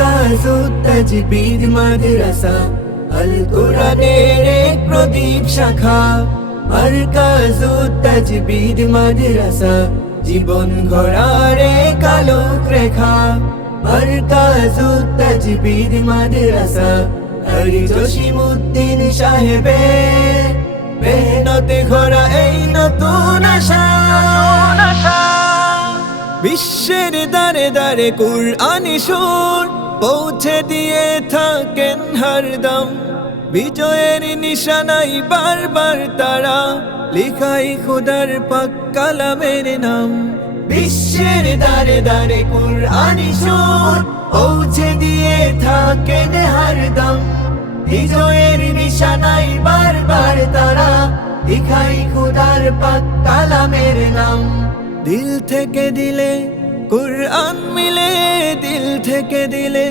মারকাজুত তাজবিদ মাদ্রাসা আল কোরআনের এক প্রদীপ শাখা। মারকাজুত তাজবিদ মাদ্রাসা জীবন গড়ার এক আলোক রেখা। মারকাজুত তাজবিদ মাদ্রাসা হরি জসিমউদ্দিন সাহেবের মেহনতে গড়া এই নতুন আশা। বিশ্বের দারে দারে কুরআনি সুর পৌঁছে দিয়ে থাকেন হরদম। বিজয়ের নিশানাই বারবার তারা লিখাই খোদার পাক কালামের নাম। বিশ্বের দারে দারে কুরআনি সুর পৌঁছে দিয়ে থাকেন হরদম। বিজয়ের নিশানাই বারবার তারা লিখাই খোদার পাক কালামের নাম। দিল থেকে দিলে কুরআন মিলে, দিল থেকে দিলে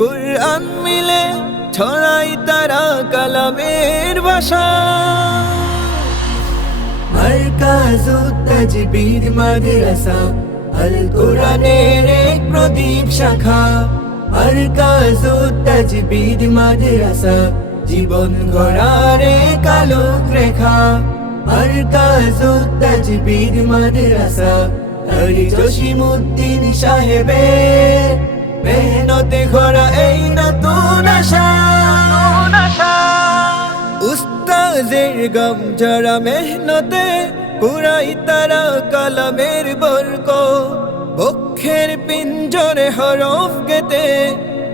কুরআন মিলে ছড়াই তারা কালামের ভাষা। মারকাজুত তাজবিদ মাদ্রাসা আল কোরআনের এক প্রদীপ শাখা। মারকাজুত তাজবিদ মাদ্রাসা জীবন গড়ার এক আলোক রেখা। মারকাজুত তাজবিদ মাদ্রাসা হরি জসিমউদ্দিন সাহেবের মেহনতে গড়া এই নতুন আশা। উস্তাদের গম যারা মেহনতে কুড়াই তারা কালামের বরকত। বক্ষের পিঞ্জরে হরফ গেতে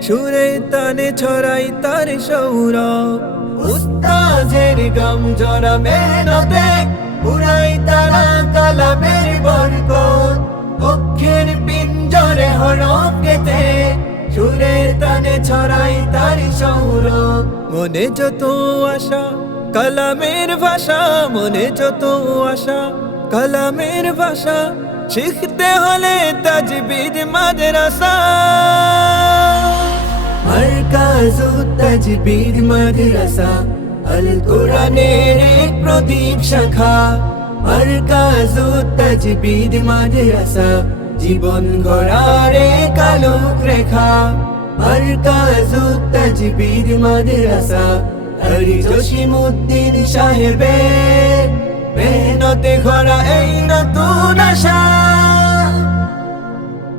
সুরে তানে ছড়াই তার সৌরভ। উস্তাদের গম যারা মেহনতে কুড়াই তারা কালামের বরকত। বক্ষের পিঞ্জরে হরফ গেতে সুরে তানে ছড়াই তার সৌরভ। মনে যত আশা কালামের ভাষা, মনে যত আশা কালামের ভাষা শিখতে হলে তাজবিদ মাদ্রাসা। মারকাজুত তাজবিদ মাদ্রাসা আল কোরআনের এক প্রদীপ শাখা। মারকাজুত তাজবিদ মাদ্রাসা জীবন গড়ার এক আলোক রেখা। মারকাজুত তাজবিদ মাদ্রাসা হরি জসিমউদ্দিন সাহেবের মেহনতে গড়া এই নতুন আশা।